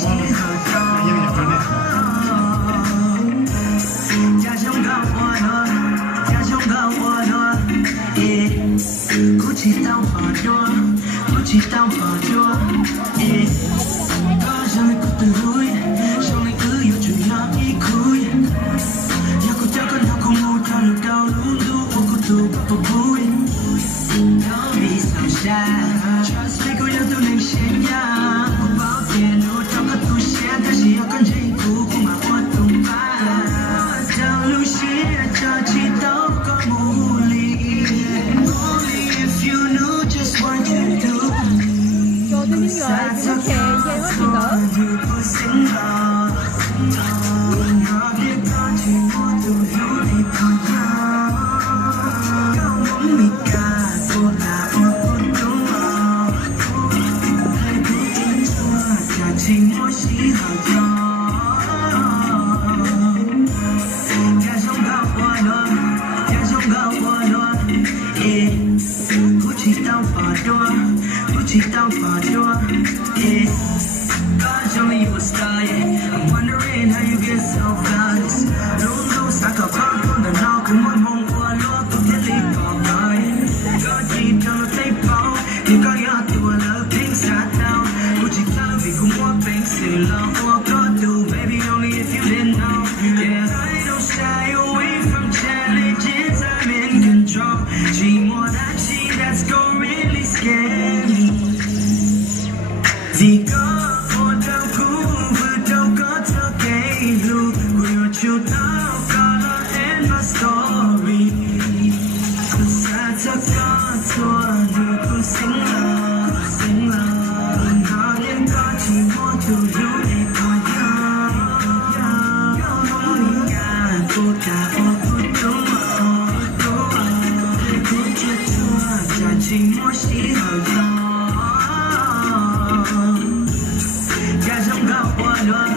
西和东。家乡高我多，家乡高我多，哭泣当花朵，哭泣当花朵。想你哭得累，想你cứ yêu chuyện là ý cười. Nhà cô cha con học không ngủ ta lúc đau luôn luôn cô tu bắp bụi. Đó vì sao xa, trust me cô yêu tôi nên xem ya. Cô bảo tiền nô trong các tôi sẽ ta chỉ ở con dây cũ của mà qua tung ba. Đau lúc xí cho chỉ tao có mù lì. Only if you know just what you do. Trời, tôi biết rồi, chị nói chè chê quá chị nữa. Only you a star, yeah. I'm wondering how you get so fast. Don't I got caught on the knock. Come on home, one look, put the lip on my. Got deep down the tape out. You got your to a love, things sat down. Would you tell me, come on, things say love, what God do, baby, only if you didn't know. Yeah, I don't shy away from challenges, I'm in control. She more that she, that's gonna really scare me. Vì có một đau cũ vừa đâu có thơ kể lu của your chiều tao color in my story. Cứ xa cho có thua như cứ xinh là nó nên có chỉ muốn từ lúc để coi nhau không nghĩ cả cô ta ô cô đúng để cô chưa thua chả chỉ muốn chỉ ở đó. Nhà trong góc hoa lúa